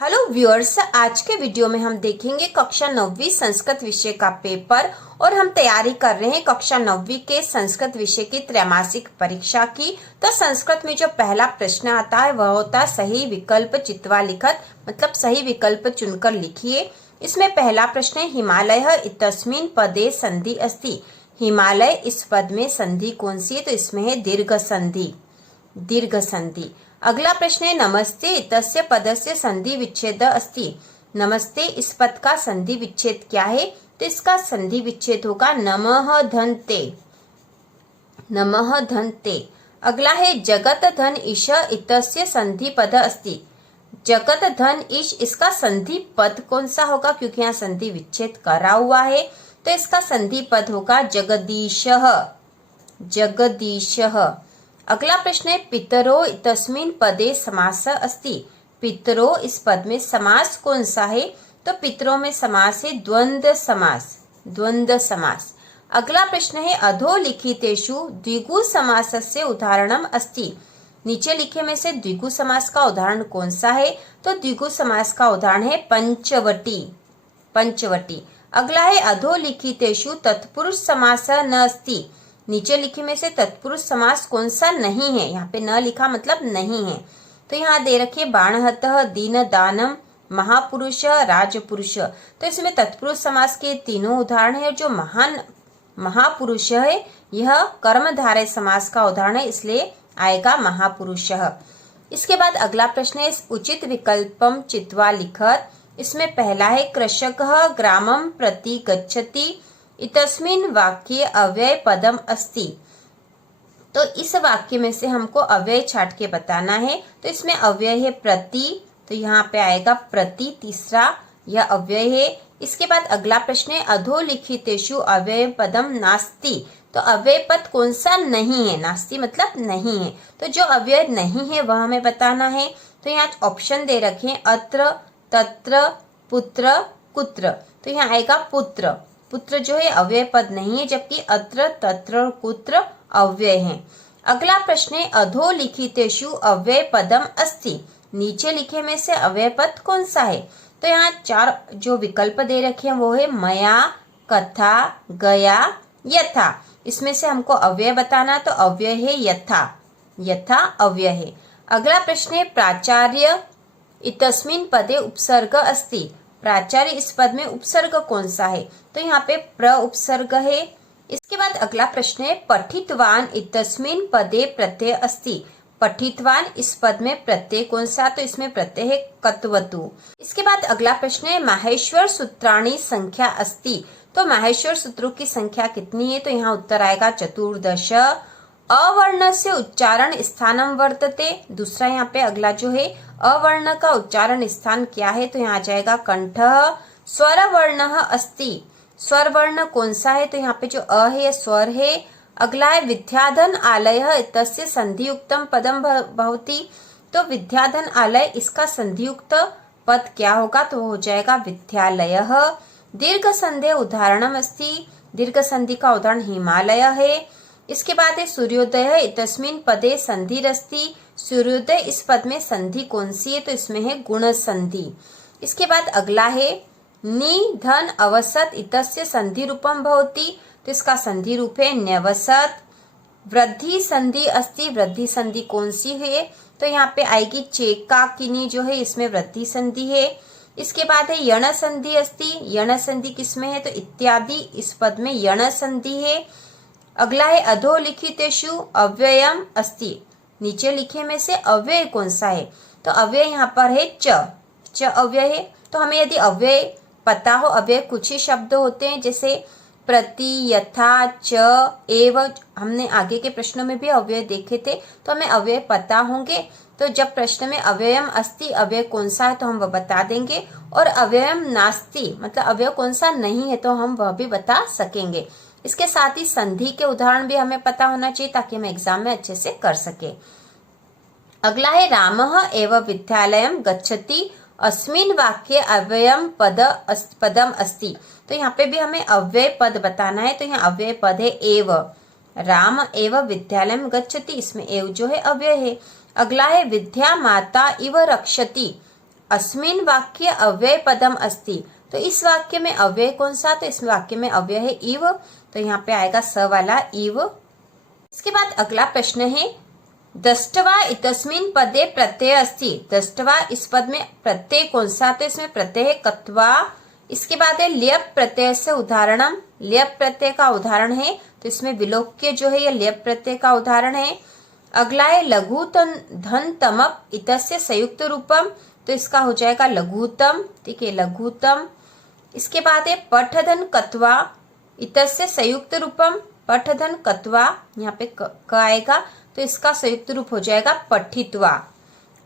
Hello viewers, आज के video में हम देखेंगे कक्षा 9वीं संस्कृत विषय का पेपर और हम तैयारी कर रहे हैं कक्षा 9वीं के संस्कृत विषय की त्रैमासिक परीक्षा की। तो संस्कृत में जो पहला प्रश्न आता है वह होता है सही विकल्प चित्वा लिखत, मतलब सही विकल्प चुनकर लिखिए। इसमें पहला प्रश्न है हिमालय इतस्मिन् पदे संधि अस्ति। हिमालय इस पद में संधि कौन सी है? तो इसमें है दीर्घ संधि, दीर्घ संधि। अगला प्रश्न है नमस्ते इतस्य पदस्य संधि विच्छेद अस्ति। नमस्ते इस पद का संधि विच्छेद क्या है? तो इसका संधि विच्छेद होगा नमः धन्ते, नमः धन्ते। अगला है जगत धन ईश इतस्य संधि पद अस्ति। जगत धन ईश इसका संधि पद कौन सा होगा? क्योंकि यहाँ संधि विच्छेद करा हुआ है तो इसका संधि पद होगा जगदीशः, जगदीशः। अगला प्रश्न है पितरो इतस्मिन् पदे समास अस्ति। पितरो इस पद में समास कौन सा है? तो पितरों में समास है द्वंद्व समास, द्वंद्व समास। अगला प्रश्न है अधोलिखितेषु द्विगु समासस्य उदाहरणम अस्ति। नीचे लिखे में से द्विगु समास का उदाहरण कौन सा है? तो द्विगु समास का उदाहरण है पंचवटी, पंचवटी। अगला है अधोलिखितेषु तत्पुरुष समास न अस्ति। नीचे लिखे में से तत्पुरुष समास कौन सा नहीं है? यहाँ पे न लिखा मतलब नहीं है। तो यहाँ दे रखिए बाणहतः दीन दानम महापुरुष राजपुरुष। तो इसमें तत्पुरुष समास के तीनों उदाहरण है। जो महान महापुरुष है यह कर्मधारय समास का उदाहरण है, इसलिए आएगा महापुरुष। इसके बाद अगला प्रश्न है उचित विकल्पम चित्वा लिखत। इसमें पहला है कृषकः ग्रामं प्रति गच्छति इतस्मिन् वाक्ये अव्यय पदम अस्ति। तो इस वाक्य में से हमको अव्यय छाट के बताना है। तो इसमें अव्यय है प्रति, तो यहाँ पे आएगा प्रति, तीसरा यह अव्यय है। इसके बाद अगला प्रश्न है अधोलिखितेषु अव्यय पदम नास्ति। तो अव्यय पद कौन सा नहीं है? नास्ति मतलब नहीं है। तो जो अव्यय नहीं है वह हमें बताना है। तो यहाँ ऑप्शन दे रखे अत्र, तत्र, पुत्र, कुत्र। तो यहाँ आएगा पुत्र। पुत्र जो है अव्यय पद नहीं है, जबकि अत्र, तत्र और कुत्र अव्यय है। अगला प्रश्न है अधोलिखितेषु अव्यय पदम अस्ति। नीचे लिखे में से अव्यय पद कौन सा है? तो यहाँ चार जो विकल्प दे रखे हैं वो है मया, कथा, गया, यथा। इसमें से हमको अव्यय बताना, तो अव्यय है यथा, यथा अव्यय है। अगला प्रश्न है प्राचार्य इतस्मिन् पदे उपसर्ग अस्ति। प्राचार्य इस पद में उपसर्ग कौन सा है? तो यहाँ पे प्र उपसर्ग है। इसके बाद अगला प्रश्न है पठितवान इतस्मिन् पदे प्रत्यय अस्ति। पठितवान इस पद में प्रत्यय कौन सा? तो इसमें प्रत्यय है कत्वतु। इसके बाद अगला प्रश्न है माहेश्वर सूत्राणि संख्या अस्ति। तो माहेश्वर सूत्रों की संख्या कितनी है? तो यहाँ उत्तर आएगा चतुर्दश। अवर्ण से उच्चारण स्थानम वर्तते। दूसरा यहाँ पे अगला जो है अवर्ण का उच्चारण स्थान क्या है? तो यहाँ आ जाएगा कंठ। स्वर वर्ण अस्ति। स्वर वर्ण कौन सा है? तो यहाँ पे जो अ है स्वर है। अगला है विद्याधन आलय तस्य संधियुक्तम पदम भवति। तो विद्याधन आलय इसका संधियुक्त पद क्या होगा? तो हो जाएगा विद्यालय। दीर्घ संधि उदाहरणम अस्ति। दीर्घ संधि का उदाहरण हिमालय है। इसके बाद है सूर्योदय इतस्मिन् पदे संधिरस्ति। सूर्योदय इस पद में संधि कौन सी है? तो इसमें है गुण संधि। इसके बाद अगला है नि धन अवसत इतस्य संधि रूपम भवति। तो इसका संधि रूप है न्यवसत। वृद्धि संधि अस्ति। वृद्धि संधि कौन सी है? तो यहाँ पे आएगी चेकाकिनी जो है, इसमें वृद्धि संधि है। इसके बाद है यण संधि अस्ति। यण संधि किसमें है? तो इत्यादि इस पद में यण संधि है। अगला है अधोलिखितेषु अव्ययम अस्ति। नीचे लिखे में से अव्यय कौन सा है? तो अव्यय यहाँ पर है च अव्यय है। तो हमें यदि अव्यय पता हो, अव्यय कुछ ही शब्द होते हैं जैसे प्रति, यथा, च, एव। हमने आगे के प्रश्नों में भी अव्यय देखे थे, तो हमें अव्यय पता होंगे। तो जब प्रश्न में अव्ययम अस्ति अव्यय कौन सा है तो हम वह बता देंगे, और अव्ययम नास्ति मतलब अव्यय कौन सा नहीं है तो हम वह भी बता सकेंगे। इसके साथ ही संधि के उदाहरण भी हमें पता होना चाहिए ताकि हम एग्जाम में अच्छे से कर सके। अगला है रामः एव विद्यालयम गच्छति। अस्मिन् वाक्ये अव्ययम पदम अस्ति। तो यहाँ पे भी हमें अव्यय पद बताना है। तो यहाँ अव्यय पद है एव। राम एव विद्यालयम गच्छति, इसमें एव जो है अव्यय है। अगला है विद्या माता इव रक्षति। अस्मिन् वाक्य अव्यय पदम अस्ति। तो इस वाक्य में अव्यय कौन सा? तो इस वाक्य में अव्यय है इव, तो यहाँ पे आएगा स वाला इव। इसके बाद अगला प्रश्न है दष्ट्वा इतस्मिन् पदे प्रत्यय अस्ति। दष्ट्वा इस पद में प्रत्यय कौन सा? तो इसमें प्रत्यय है कत्वा। इसके बाद है ल्यप प्रत्यय से उदाहरणम। ल्यप प्रत्यय का उदाहरण है, तो इसमें विलोक्य जो है ये ल्यप प्रत्यय का उदाहरण है। अगला है लघुतम धन तमप इतस्य संयुक्त रूपम। तो इसका हो जाएगा लघुतम, ठीक है, लघुतम। इसके बाद है पठधन कत्वा इतस्य संयुक्त रूपम। पठधन कत्वा, यहाँ पे क आएगा, तो इसका संयुक्त रूप हो जाएगा पठित्वा।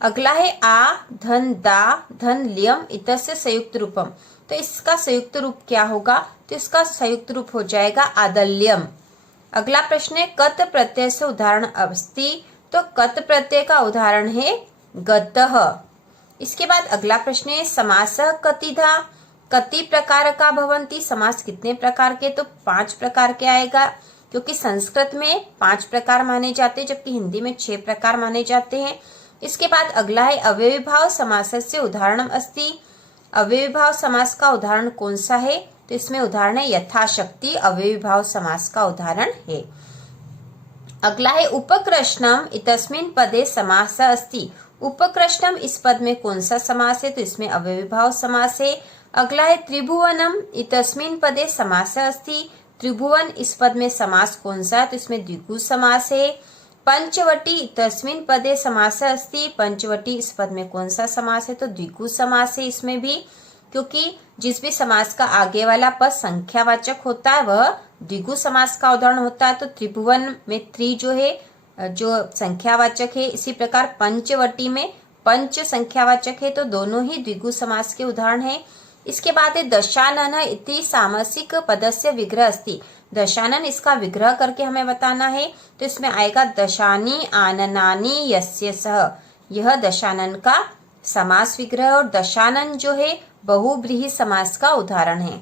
अगला है आ धन दा धन लियम इतस्य संयुक्त रूपम। तो इसका संयुक्त रूप क्या होगा? तो इसका संयुक्त रूप हो जाएगा आदल्यम। अगला प्रश्न है कत प्रत्यय से उदाहरण अस्ति। तो कत प्रत्यय का उदाहरण है गतः। इसके बाद अगला प्रश्न है समासः कतिधा कति प्रकार का भवन्ति। समास कितने प्रकार के? तो 5 प्रकार के आएगा, क्योंकि संस्कृत में 5 प्रकार माने जाते हैं जबकि हिंदी में 6 प्रकार माने जाते हैं। इसके बाद अगला है अव्ययीभाव समासस्य उदाहरणम अस्ति। अव्ययीभाव समास का उदाहरण कौन सा है? तो इसमें उदाहरण है यथाशक्ति अव्ययीभाव समास का उदाहरण है। अगला है उपकृष्णम इतस्मिन् पदे समासः अस्ति। उपकृष्णम इस पद में कौन सा समास है? तो इसमें अव्ययीभाव समास है। अगला है त्रिभुवनम इतस्मिन् पदे समासः अस्ति। त्रिभुवन इस पद में समास कौन सा? तो इसमें द्विगु समास है। पंचवटी इतस्मिन् पदे समासः अस्ति। पंचवटी इस पद में कौन सा समास है? तो द्विगु समास है इसमें भी, क्योंकि जिस भी समास का आगे वाला पद संख्यावाचक होता है वह द्विगु समास का उदाहरण होता है। तो त्रिभुवन में त्रि जो है जो संख्यावाचक है, इसी प्रकार पंचवटी में पंच संख्यावाचक है, तो दोनों ही द्विगु समास के उदाहरण है। इसके बाद है दशानन इति सामसिक पदस्य विग्रह अस्ति। दशानन इसका विग्रह करके हमें बताना है, तो इसमें आएगा दशानी आननानी यस्य सह। यह दशानन का समास विग्रह और दशानन जो है बहुव्रीहि समास का उदाहरण है।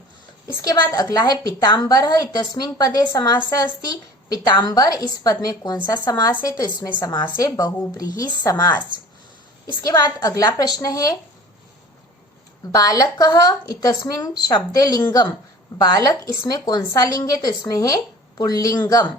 इसके बाद अगला है पीताम्बर इतस्मिन् पदे समासः अस्ति। पीताम्बर इस पद में कौन सा समास है? तो इसमें समास है बहुव्रीहि समास। इसके बाद अगला प्रश्न है बालकः इतस्मिन् शब्दे लिंगम। बालक इसमें कौन सा लिंग है? तो इसमें है पुल्लिंगम।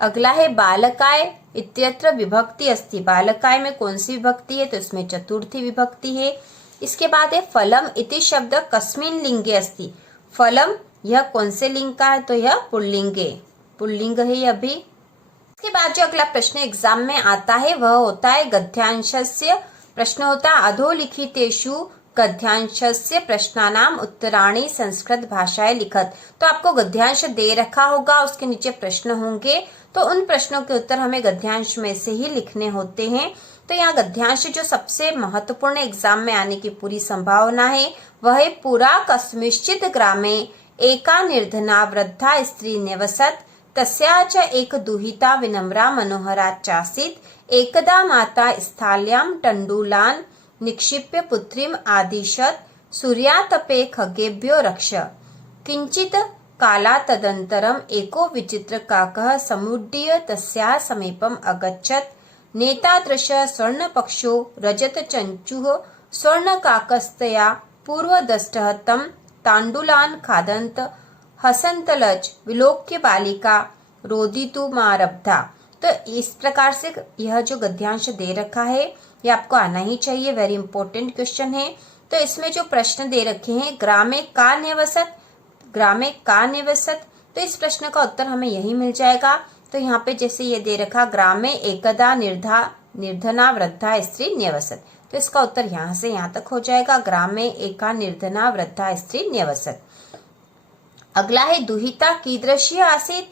अगला है बालकाय इत्यत्र विभक्ति अस्ति। बालकाय में कौन सी विभक्ति है? तो इसमें चतुर्थी विभक्ति है। इसके बाद है फलम इति शब्द कस्मिन् लिंगे अस्ति। फलम यह कौन से लिंग का है? तो यह पुल्लिंगे, पुल्लिंग है यह भी। इसके बाद जो अगला प्रश्न एग्जाम में आता है वह होता है गद्यांशस्य। प्रश्न होता है अधोलिखितेषु गद्यांशस्य प्रश्नानाम उत्तराणि संस्कृत भाषाएं लिखत। तो आपको गद्यांश दे रखा होगा, उसके नीचे प्रश्न होंगे, तो उन प्रश्नों के उत्तर हमें गद्यांश में से ही लिखने होते हैं। तो यहाँ गद्यांश जो सबसे महत्वपूर्ण एग्जाम में आने की पूरी संभावना है वह है पुरा कस्मिंश्चित् ग्रामे एका निर्धना वृद्धा स्त्री निवसत तस्या च एक दुहिता विनम्रा मनोहरा चासीत् एकदा माता स्थाल्यां तण्डुलान् निक्षिप्य पुत्रीम आदिशत सूर्यातपे खगेभ्यो रक्ष। किंचित काला तदंतरम एको विचित्र काकः समुड्डीय तस्याः समीपम अगच्छत। नेतादृश स्वर्ण पक्षो रजत चंचुः स्वर्ण काकस्तया पूर्वदष्टः तं तांडुलान् खादन्त हसन्तलज विलोक्य बालिका रोदितुमारब्धा। तो इस प्रकार से यह जो गद्यांश दे रखा है ये आपको आना ही चाहिए, वेरी इंपॉर्टेंट क्वेश्चन है। तो इसमें जो प्रश्न दे रखे हैं ग्रामे का निवसत, ग्रामे का निवसत, तो इस प्रश्न का उत्तर हमें यही मिल जाएगा। तो यहाँ पे जैसे ये दे रखा ग्रामे एकदा निर्धना वृद्धा स्त्री न्यवसत, तो इसका उत्तर यहाँ से यहाँ तक हो जाएगा ग्रामे एका निर्धना वृद्धा स्त्री न्यवसत। अगला है दुहिता कीदृशी आसीत,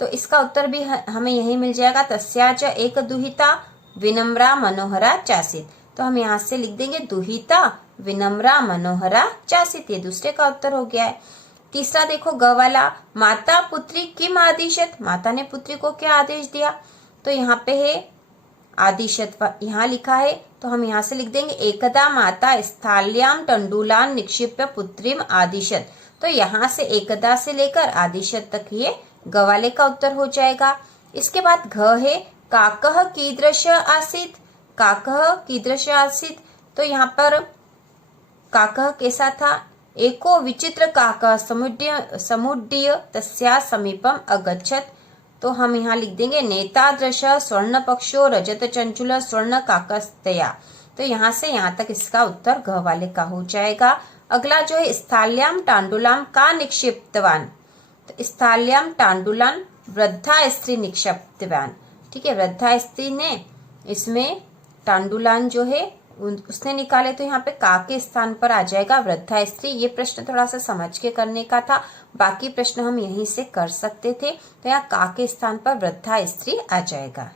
तो इसका उत्तर भी हमें यही मिल जाएगा तस्या च एक दुहिता विनम्रा मनोहरा चासीत। तो हम यहाँ से लिख देंगे दुहिता विनम्रा मनोहरा चासीत, ये दूसरे का उत्तर हो गया है। तीसरा देखो ग वाला माता पुत्री किम आदिशत, माता ने पुत्री को क्या आदेश दिया, तो यहाँ पे है आदिशत यहाँ लिखा है, तो हम यहाँ से लिख देंगे एकदा माता स्थाल्याम तंडुलान निक्षिप्य पुत्रीम आदिशत। तो यहाँ से एकदा से लेकर आदिशत तक ये गवाले का उत्तर हो जाएगा। इसके बाद घ है काकह कीदृश आसीत, काकह कीदृश आसीत, तो यहाँ पर काकः कैसा था? एको विचित्र काकः समुड्डीय तस्या समीपम अगच्छत। तो हम यहाँ लिख देंगे नेतादृश स्वर्ण पक्षो रजत चंचुल स्वर्ण काकस्तया। तो यहाँ से यहाँ तक इसका उत्तर घ वाले का हो जाएगा। अगला जो है स्थाल्याम टांडुलाम का निक्षिप्तवान। तो स्थाल्याम टांडुलान वृद्धा स्त्री निक्षिप्तवान। ठीक है, वृद्धा स्त्री ने इसमें टांडुलान जो है उसने निकाले, तो यहाँ पे का के स्थान पर आ जाएगा वृद्धा स्त्री। ये प्रश्न थोड़ा सा समझ के करने का था, बाकी प्रश्न हम यहीं से कर सकते थे। तो यहाँ का के स्थान पर वृद्धा स्त्री आ जाएगा।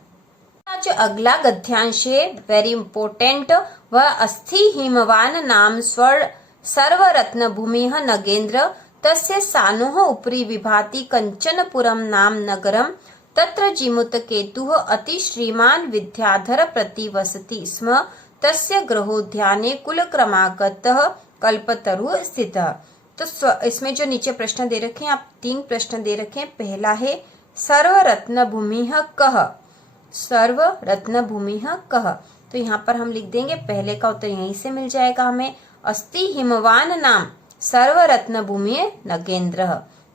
जो अगला गद्यांश है वेरी इंपोर्टेंट, वह अस्थि हिमवान नाम सर्वरत्न भूमि नगेंद्र तस्य सानुः उपरि विभाति कंचनपुरम नाम नगरम तत्र जिमुत केतुः अति श्रीमान विद्याधर प्रतिवसति स्म तस्य गृहोद्याने कुलक्रमागतः कल्पतरुः स्थितः। तो इसमें जो नीचे प्रश्न दे रखे हैं, आप 3 प्रश्न दे रखे हैं। पहला है सर्वरत्न भूमिः कः, सर्वरत्न भूमिः कः। तो यहाँ पर हम लिख देंगे पहले का उत्तर यहीं से मिल जाएगा हमें, अस्ति हिमवान नाम सर्वरत्न भूमि नगेंद्र।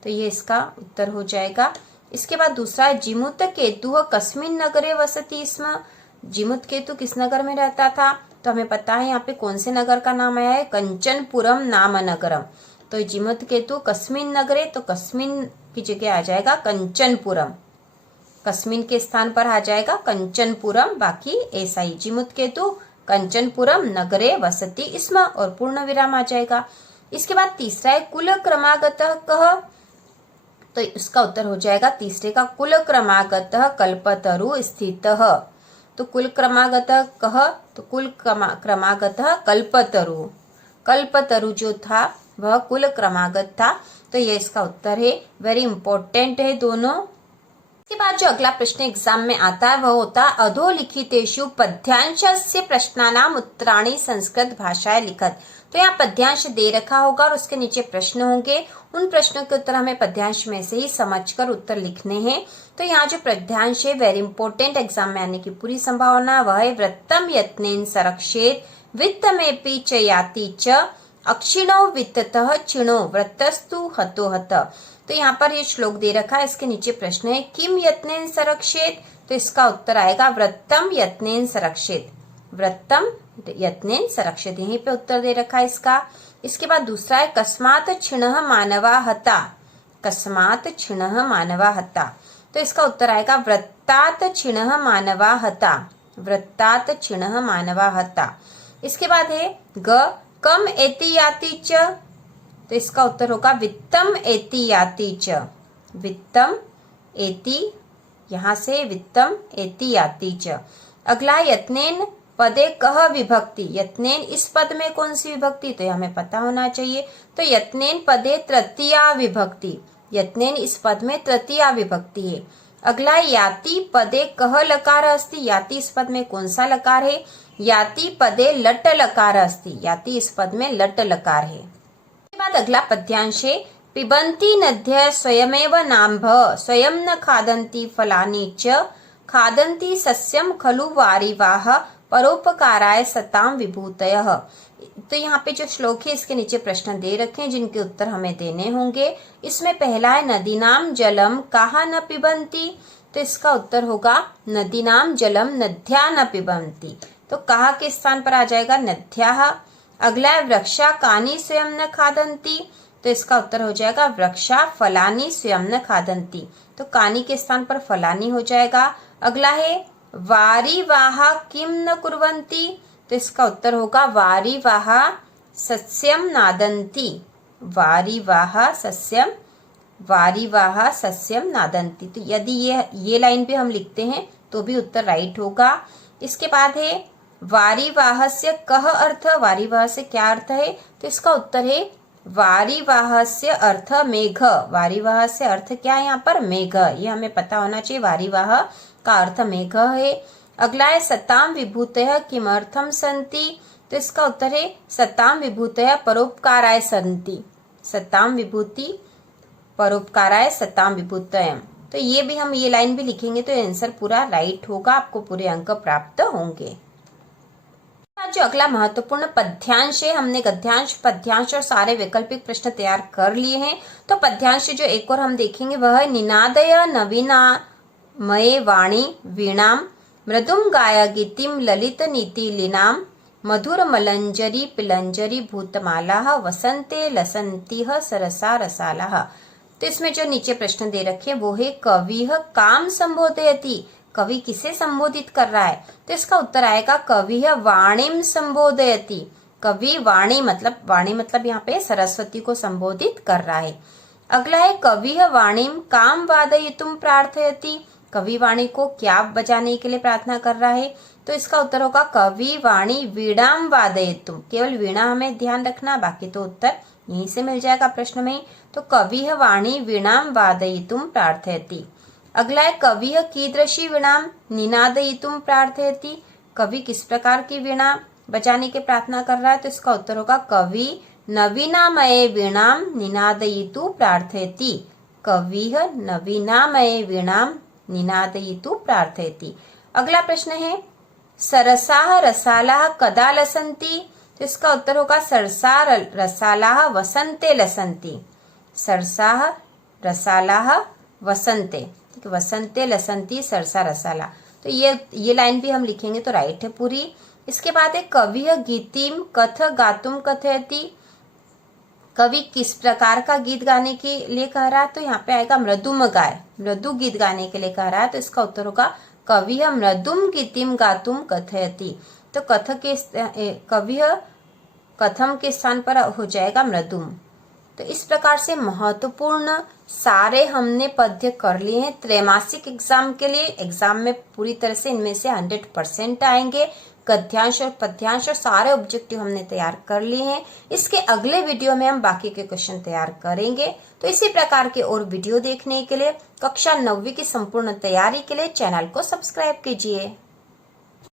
तो ये इसका उत्तर हो जाएगा। इसके बाद दूसरा है जिमुत केतु कस्मिन नगरे वसति स्म। जिमुत केतु किस नगर में रहता था? तो हमें पता है यहाँ पे कौन से नगर का नाम आया है, कंचनपुरम नाम नगरम। तो जिमुत केतु कस्मिन नगरे, तो कस्मिन की जगह आ जाएगा कंचनपुरम, कस्मिन के स्थान पर आ जाएगा कंचनपुरम। बाकी ऐसा ही जिमुत केतु कंचनपुरम नगरे वसति स्म और पूर्ण विराम आ जाएगा। इसके बाद तीसरा है कुल क्रमागतः कः। तो इसका उत्तर हो जाएगा तीसरे का कुल क्रमागतः कल्पतरु स्थितः। तो कुल क्रमागतः कः, तो कुल क्रमागतः कल्पतरु। कल्पतरु जो था वह कुल क्रमागत था। तो ये इसका उत्तर है, वेरी इंपॉर्टेंट है दोनों। इसके बाद जो अगला प्रश्न एग्जाम में आता है वह होता है अधोलिखितेषु पद्यांशस्य प्रश्नानाम उत्तराणि संस्कृत भाषाएं लिखत। तो यहाँ पद्यांश दे रखा होगा और उसके नीचे प्रश्न होंगे, उन प्रश्नों के उत्तर हमें पद्यांश में से ही समझकर उत्तर लिखने हैं। तो यहाँ जो पद्यांश है वेरी इंपॉर्टेंट, एग्जाम में आने की पूरी संभावना, वह है वृत्तम यत्नेन संरक्षेत वित्तमेपि च याति च अक्षिणो वित्ततः चिणो वृत्तस्तु हतो हत। तो यहाँ पर ये श्लोक दे रखा है, इसके नीचे प्रश्न है किम यत्नेन संरक्षेत। तो इसका उत्तर आएगा वृत्तम यत्नेन संरक्षेत, वृत्तम यत्नेन संरक्षित, यहीं पे उत्तर दे रखा है इसका। इसके बाद दूसरा है कस्मात छिणः मानवा हता, कस्मात छिणः मानवा हता। तो इसका उत्तर आएगा वृत्तात छिणः मानवा हता, वृत्तात छिणः मानवा हता। इसके बाद है ग कम एति याति च। तो इसका उत्तर होगा वित्तम एति याति च, वित्तम एति, यहाँ से वित्तम एति याति च। अगला यत्नेन पदे कह विभक्ति, यत्नेन इस पद में कौन सी विभक्ति? तो हमें पता होना चाहिए। तो यत्नेन पदे तृतीया विभक्ति, यत्नेन इस पद में तृतीया विभक्ति है। अगला याति पदे कह लकार अस्ति, याति इस पद में कौन सा लकार है? याति पदे लट लकार अस्ति, याति इस पद में लट लकार है। इसके बाद अगला पद्यांश है पिबन्ति नद्यः स्वयमेव नाम्भ स्वयं न खादन्ति फलानि च खादन्ति सस्यम खलु वारिवाह परोपकाराय सताम विभूतयः। तो यहाँ पे जो श्लोक है इसके नीचे प्रश्न दे रखे हैं जिनके उत्तर हमें देने होंगे। इसमें पहला है नदीनाम जलम काहा न पिबन्ति। तो इसका उत्तर होगा नदीनाम जलम नद्या न पिबन्ति। तो कहा के स्थान पर आ जाएगा नद्याः। अगला है वृक्षा कानि स्वयं न खादन्ति। तो इसका उत्तर हो जाएगा वृक्षा फलानि स्वयं न खादन्ति। तो कानि के स्थान पर फलानि हो जाएगा। अगला है वारिवाहा किम न कुर्वन्ति। तो इसका उत्तर होगा वारिवाहा सस्यम नादन्ति, वारिवाहा सस्यम, वारिवाहा सस्यम नादन्ति। तो यदि ये लाइन भी हम लिखते हैं तो भी उत्तर राइट होगा। इसके बाद है वारिवाहस्य कह अर्थ, वारिवाह से क्या अर्थ है? तो इसका उत्तर है वारिवाहस्य अर्थ मेघ, वारिवाह से अर्थ क्या है यहाँ पर? मेघ, ये हमें पता होना चाहिए, वारिवाह का अर्थ मेघ है। अगला है सताम विभूतयः किमर्थम सन्ति। तो इसका उत्तर है सताम विभूतयः परोपकाराय सन्ति, सताम विभूति परोपकाराय सताम विभूतयः। तो ये भी हम ये लाइन भी लिखेंगे तो आंसर पूरा राइट होगा, आपको पूरे अंक प्राप्त होंगे। जो अगला महत्वपूर्ण पद्यांश है, हमने गद्यांश, पद्यांश और सारे वैकल्पिक प्रश्न तैयार कर लिए हैं। तो पद्यांश जो एक और हम देखेंगे वह है निनादय नवीनामये वाणी वीणाम मृदुम गाय गीतिम ललित नीति लीनाम मधुर मलंजरी पिलंजरी भूतमाला वसंते लसंतिह सरसा रसाला। तो इसमें जो नीचे प्रश्न दे रखे वो है कविः काम संबोधयति, कवि किसे संबोधित कर रहा है? तो इसका उत्तर आएगा कविः वाणीम संबोधयति। कवि वाणी मतलब यहाँ पे सरस्वती को संबोधित कर रहा है। अगला है कविः वाणीम काम वादयितुम प्रार्थयति, कवि वाणी को क्या बजाने के लिए प्रार्थना कर रहा है? तो इसका उत्तर होगा कवि वाणी वीणाम वादयितुम। केवल वीणा हमें ध्यान रखना, बाकी तो उत्तर यहीं से मिल जाएगा प्रश्न में। तो कविः वाणी वीणाम वादयितुम प्रार्थयति। अगला है कविः कीदृशी वीणाम निनादयितुम प्रार्थयति, कवि किस प्रकार की वीणा बजाने की प्रार्थना कर रहा है? तो इसका उत्तर होगा कवि नवीनामये वीणाम निनादयितु प्रार्थयति। कविः नवीनामये वीणाम निनादयितु प्रार्थयति। अगला प्रश्न है सरसाः रसालाः कदा लसन्ति, तो इसका उत्तर होगा सरसा रसालाः वसंते लसन्ति। सरसाः रसालाः वसंते, ठीक है, वसंते लसंती सरसा रसाला। तो ये लाइन भी हम लिखेंगे तो राइट है पूरी। इसके बाद है कविः गीतिम कथ गातुम कथयति, कवि किस प्रकार का गीत गाने के लिए कह रहा है? तो यहाँ पे आएगा मृदुम गाय, मृदु गीत गाने के लिए कह रहा है। तो इसका उत्तर होगा कविः मृदुम गीतिम गातुम कथयति। तो कविः कथम के स्थान पर हो जाएगा मृदुम। तो इस प्रकार से महत्वपूर्ण सारे हमने पद्य कर लिए हैं। त्रैमासिक एग्जाम के लिए एग्जाम में पूरी तरह से इनमें से 100% आएंगे। गद्यांश और पद्यांश और सारे ऑब्जेक्टिव हमने तैयार कर लिए हैं। इसके अगले वीडियो में हम बाकी के क्वेश्चन तैयार करेंगे। तो इसी प्रकार के और वीडियो देखने के लिए कक्षा 9वीं की संपूर्ण तैयारी के लिए चैनल को सब्सक्राइब कीजिए।